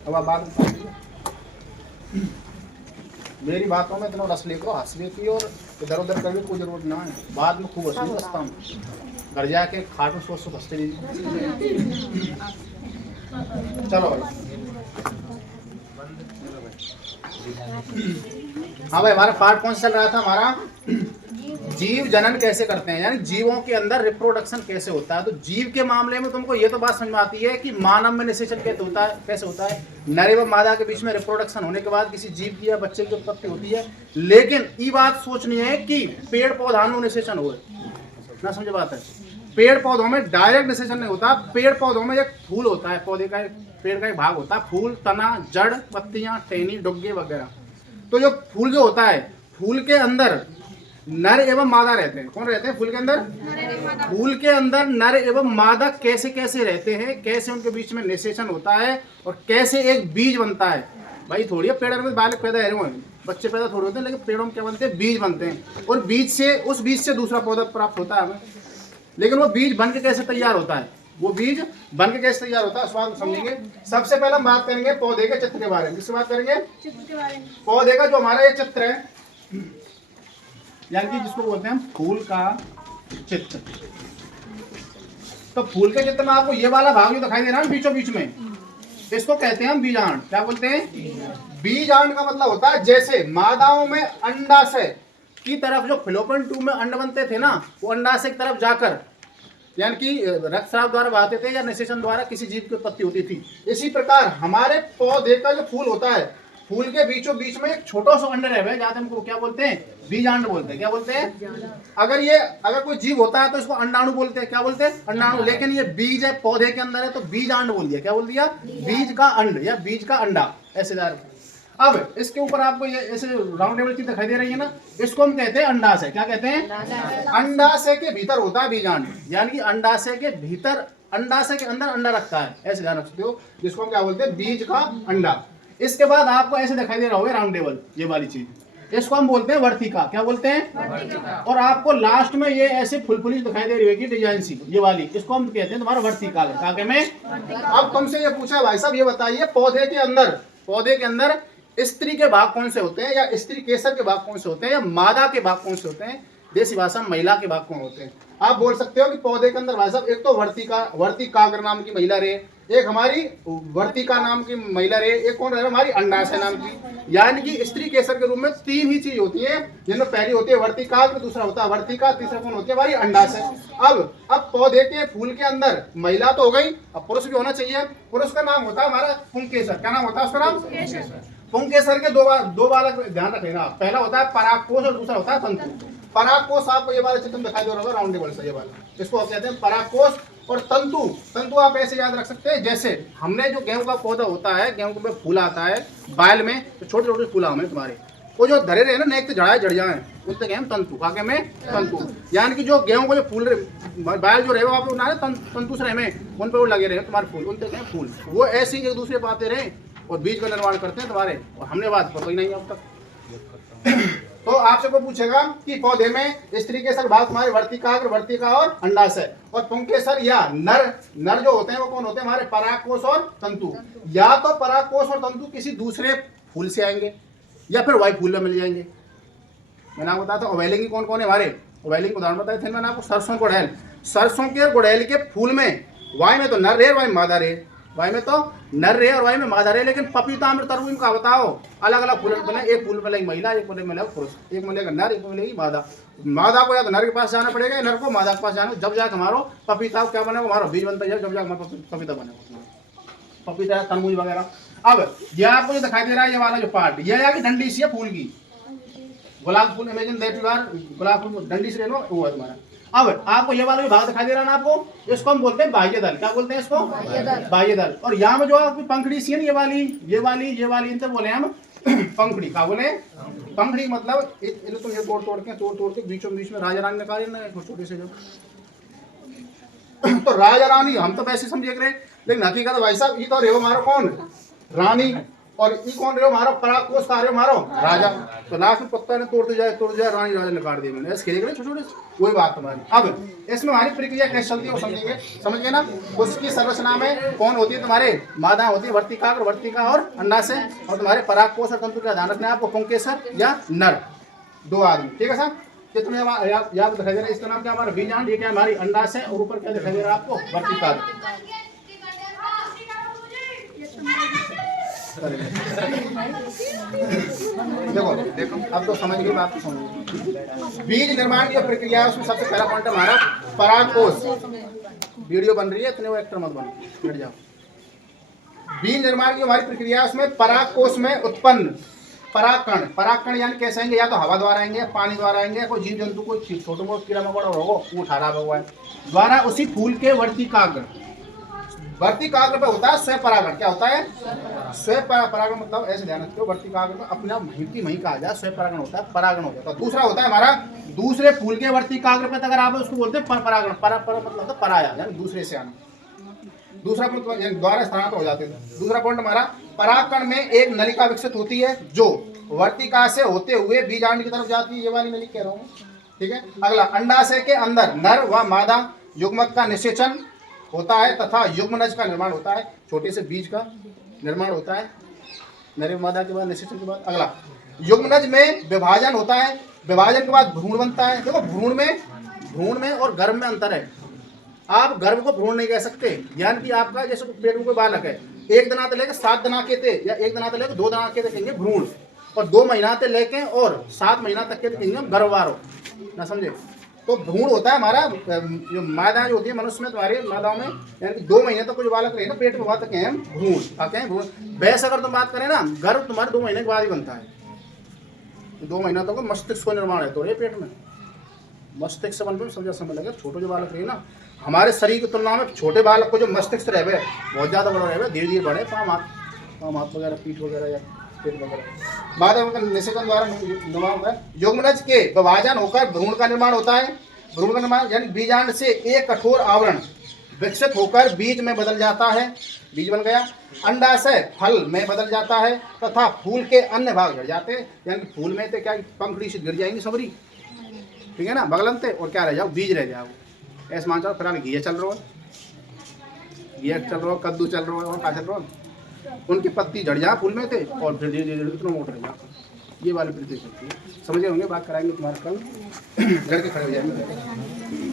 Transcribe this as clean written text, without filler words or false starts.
अब आप बात बताइए, मेरी बातों में इतना रस लेकर हंस लेती और इधर उधर करने की कोई जरूरत ना है। बाद में खूब हंसी हंसता हूँ, घर जाके खाट में सोच हंसते रहिए। चलो भाई, हाँ भाई, हमारा पार्ट कौन सा चल रहा था? हमारा जीव जनन कैसे करते हैं, यानी जीवों के अंदर रिप्रोडक्शन कैसे होता है। तो जीव के मामले में तुमको ये तो बात समझ में आती है कि मानव में निषेचन कैसे होता है। नर एवं मादा के बीच में रिप्रोडक्शन होने के बाद किसी जीव की या बच्चे की उत्पत्ति होती है। लेकिन ये बात सोचनी है कि पेड़ पौधा में निषेचन हो ना, समझे बात है। पेड़ पौधों में डायरेक्ट निषेचन नहीं होता। पेड़ पौधों में एक फूल होता है, पौधे का पेड़ का एक भाग होता है, फूल, तना, जड़, पत्तियां, टहनी, डुग्गे वगैरह। तो जो फूल जो होता है, फूल के अंदर नर एवं मादा रहते हैं। कौन रहते हैं फूल के अंदर? फूल के अंदर नर एवं मादा कैसे कैसे रहते हैं, कैसे उनके बीच में निषेचन होता है और कैसे एक बीज बनता है। भाई थोड़ी है, पेड़ में बालक पैदा है, बच्चे पैदा थोड़े होते हैं, लेकिन पेड़ों में क्या बनते हैं? बीज बनते हैं। और बीज से, उस बीज से दूसरा पौधा प्राप्त होता है हमें। लेकिन वो बीज बन के कैसे तैयार होता है, वो बीज बन के कैसे तैयार होता है, उस बात को समझेंगे। सबसे पहले हम बात करेंगे पौधे के चित्र के बारे में। किसकी बात करेंगे? चित्र के बारे में। पौधे का जो हमारा ये चित्र है, यानी कि जिसको बोलते हैं हम फूल का चित्र। तो फूल के चित्र में आपको ये वाला भाग जो दिखाई दे रहा है बीचों बीच में, इसको कहते हैं हम बीजांड। क्या बोलते हैं? बीजांड का मतलब होता है जैसे मादाओं में अंडाशय की तरफ जो फिलोपियन ट्यूब में अंड बनते थे ना, वो अंडाशय की तरफ जाकर यानी कि रक्तस्राव द्वारा बहाते थे या निषेचन द्वारा किसी जीव की उत्पत्ति होती थी। इसी प्रकार हमारे पौधे का जो फूल होता है, फूल के बीचों बीच में एक छोटा सा अंड रहे, जाते हमको क्या बोलते हैं? बीजांड बोलते हैं। क्या बोलते हैं? अगर कोई जीव होता है तो इसको अंडाणु बोलते हैं। क्या बोलते हैं? अंडाणु। लेकिन ये बीज है, पौधे के अंदर है, तो बीजांड बोल दिया। क्या बोल दिया? बीज का अंड या बीज का अंडा, ऐसे जा रहे। अब इसके ऊपर आपको ये ऐसे राउंड टेबल चीज दिखाई दे रही है ना, इसको हम कहते हैं अंडाशय। क्या कहते हैं? अंडाशय के भीतर होता है बीजांड, यानी कि अंडाशय के भीतर, अंडाशय के अंदर अंडा रखता है, ऐसे ध्यान रख सकते हो, जिसको हम क्या बोलते हैं? बीज का अंडा। इसके बाद आपको ऐसे दिखाई दे रहा होगा राउंड टेबल, ये वाली चीज, इसको हम बोलते हैं वर्तिका। क्या बोलते हैं? और आपको लास्ट में ये ऐसे फुलफुली दिखाई दे रही होगी डिजाइन सी, ये वाली, इसको हम कहते हैं तुम्हारा वर्तिका। आगे में अब तुमसे ये पूछा भाई साहब, ये बताइए पौधे के अंदर स्त्री के भाग कौन से होते हैं, या स्त्री केसर के भाग कौन से होते हैं, या मादा के भाग कौन से होते हैं, देसी भाषा में महिला के भाग कौन होते हैं? आप बोल सकते हो कि पौधे के अंदर भाई साहब एक तो वर्तिकाग्र नाम की महिला रहे, एक हमारी वर्तिका नाम की महिला रहे, एक कौन रहे? हमारी अंडाशय नाम की। यानी कि स्त्री केसर के रूप में तीन ही चीज होती है, जिनमें पहली होती है वर्तिकाग्र, दूसरा होता है वर्तिका, तीसरा कौन होती है? हमारी अंडाशय। अब पौधे के फूल के अंदर महिला तो हो गई, अब पुरुष भी होना चाहिए। पुरुष का नाम होता है हमारा पुंकेसर। क्या नाम होता है उसका? नाम पुंकेसर के दो बालक ध्यान रखेगा, पहला होता है परागकोश और दूसरा होता है तंतु। परागकोश आपको ये वाला चित्र दिखाई दे रहा होगा राउंड टेबल से, ये वाला, इसको कहते हैं परागकोश। और तंतु आप ऐसे याद रख सकते हैं, जैसे हमने जो गेहूं का पौधा होता है, गेहूं में फूल आता है बायल में, तो छोटे छोटे फूल हमें तुम्हारे वो जो धरे रहे ना, नेक तो जड़ जाए, उससे कहें तंतु। आगे में तंतु, यानी कि जो गेहूं को जो फूल बायल जो रहे वो आप तंतु से रहे, उन पर वो लगे रहे तुम्हारे फूल, उनसे कहें फूल। वो ऐसे ही एक दूसरे पर आते रहे और बीज का निर्माण करते हैं तुम्हारे, और हमने बात पकड़ी नहीं अब तक। तो आपसे को पूछेगा कि पौधे में स्त्री केसर भाग तुम्हारे वर्तिका और अंडाशय, और पुंकेसर या नर जो होते हैं वो कौन होते हैं? हमारे परागकोश और तंतु। या तो परागकोश और तंतु किसी दूसरे फूल से आएंगे, या फिर वाई फूल में मिल जाएंगे। मैंने आपको बताया था ओवेलिंग कौन कौन है हमारे, ओवेलिंग उदाहरण बताए थे मैंने आपको, सरसों गुड़हल। सरसों के और गुड़हल के फूल में वाई में तो नर रहे, वाई मादा रहे, वाई में तो नर रहे और वाई में मादा रहे। लेकिन पपीता अमृत तरबूज का बताओ, अलग अलग फूल बने, एक फूल मिलेगी महिला, एक फूल मिलेगा पुरुष, एक मिलेगा नर, एक मिलेगी मादा। मादा को या तो नर के पास जाना पड़ेगा, नर को मादा के पास जाना, जब जाकर हमारा पपीता क्या बनेगा? हमारा बीज बनता है, जब जाकर हमारा पपीता बनेगा, पपीता तरबूज वगैरह। अब ये आपको जो दिखाई दे रहा है, ये वाला जो पार्ट, ये है कि डंडी सी है फूल की, गुलाब फूल, इमेजिन दैट यू आर गुलाब फूल, डंडी से ले लो, वो है तुम्हारा। अब आपको ये वाला भाग दिखाई दे रहा है ना आपको, इसको हम बोलते हैं बाह्य दल। क्या बोलते हैं इसको? बाह्य दल। और यहाँ में जो आपकी पंखड़ी सी है, ये वाली इनसे बोले हम पंखड़ी। क्या बोले? पंखड़ी मतलब तुम ये तोड़ के बीचों बीच में राजा रानी निकाले ना छोटे से जो तो राजा रानी हम तो वैसे समझे रहे, लेकिन हकीकत भाई साहब ये तो रहे हमारा कौन? रानी। और ई कौन रहे हो मारो, परागकोश का रहे हो मारो राजा। तो लास्ट में पत्ता ने तोड़ते जाए रानी राजा ने काट दिया मैंने, ऐसे खेलेंगे छोटे छोटे, वही बात हमारी। अब इसमें हमारी प्रक्रिया कैसे चलती है वो समझेंगे, समझ गए ना। उसकी संरचना में कौन होती है, तुम्हारे मादा होती है वर्तिका और अंडाशय, और तुम्हारे परागकोश और तंतु का ध्यान रखना है आपको, पुंकेसर या नर, 2 आदमी, ठीक है साहब। ये तुम्हें याद दिखाई दे रहा है, इसका नाम क्या हमारा बीजांड, ये क्या हमारी अंडाशय, और ऊपर क्या दिखाई दे रहा है आपको, वर्तिका। देखो अब तो समझ गए बात, समझ। बीज निर्माण की प्रक्रिया है, उसमें सबसे पहला पॉइंट हमारा परागकोश। वीडियो बन रही है, इतने वो एक्टर मत बनो, बैठ जाओ। बीज निर्माण की हमारी प्रक्रिया, उसमें परागकोश में उत्पन्न परागकण यानी कैसे आएंगे, या तो हवा द्वारा आएंगे, पानी द्वारा आएंगे, कोई जीव जंतु कोई छोटे मोटे कीड़ा मकोड़ा होगा वो उठा रहा हुआ है द्वारा, उसी फूल के वर्तिकाग्र पे होता है स्वपरागण। क्या होता है, स्वपरागण, मतलब ऐसे ध्यान रखते हो, वर्तिकाग्र में अपने आप वहीं कहा जाए, स्वपरागण होता है, परागण हो जाता है। दूसरा होता है हमारा दूसरे फूल के वर्तिकाग्र पे, अगर आप उसको बोलते हैं परपरागण, मतलब होता है पराया, यानी दूसरे से आना, दूसरा द्वारा स्थानांतरित हो जाते हैं। दूसरा पॉइंट हमारा, परागकण में एक नलिका विकसित होती है जो वर्तिका से होते हुए बीजांड की तरफ जाती है, ये वाली नलिका कह रहा हूँ, ठीक है। अगला, अंडाशय के अंदर नर व मादा युग्मक का निषेचन होता है तथा युग्मनज का निर्माण होता है, छोटे से बीज का निर्माण होता है नर मादा के बाद, निषेचन के बाद। अगला, युग्मनज में विभाजन होता है, विभाजन के बाद भ्रूण बनता है। देखो भ्रूण में और गर्भ में अंतर है, आप गर्भ को भ्रूण नहीं कह सकते, यानी कि आपका जैसे पेट में कोई बालक है, 1 दिनाते लेकर 7 दिनाके थे, या 1 दिनाते लेकर 2 दिनाके थे, कहेंगे भ्रूण, और 2 महीना से लेके और 7 महीना तक के कहेंगे गर्भवारो, ना समझे। तो भ्रूण होता है हमारा, जो मादा जो होती है मनुष्य में, तुम्हारी मादाओं में, यानी कि 2 महीने तक कोई बालक रहे ना पेट में, वहां तक हैं भ्रूण, क्या हैं भ्रूण। वैसे अगर तुम बात करें ना, गर्भ तुम्हारे 2 महीने के बाद ही बनता है, 2 महीना तक मस्तिष्क को निर्माण है, तो ये पेट में मस्तिष्क से बनते समझा समय लगे। छोटे जो बालक रहे ना, हमारे शरीर की तुलना में छोटे बालक को जो मस्तिष्क रहे बहुत ज़्यादा बड़ा रहे, धीरे धीरे बढ़े, पाँव हाथ वगैरह, पीठ वगैरह या पेट वगैरह। बाद में निषेचन द्वारा निर्माण होता है। युग्मनज के विभाजन होकर भ्रूण का निर्माण होता है। भ्रूण का निर्माण यानी बीजांड से एक कठोर आवरण विकसित होकर बीज में बदल जाता है, बीज बन गया। अंडाशय फल में बदल जाता है तथा फूल के अन्य भाग झड़ जाते हैं, यानी फूल में तो क्या पंखड़ी से गिर जाएंगी सबरी, ठीक है ना, बगलनते, और क्या रह जाओ, बीज रह जाओ। ऐसे मान चलो, फिलहाल घिया चल रहा है, घिया चल रहा है, कद्दू चल रहा है, और क्या चल रहा है, उनकी पत्ती झड़ जा फूल में थे, और फिर धीरे धीरे इतना मोटा रह जाता। ये वाली प्रक्रिया चलती है, समझे होंगे, बात कराएंगे तुम्हारे कल, लड़के खड़े हो जाएंगे।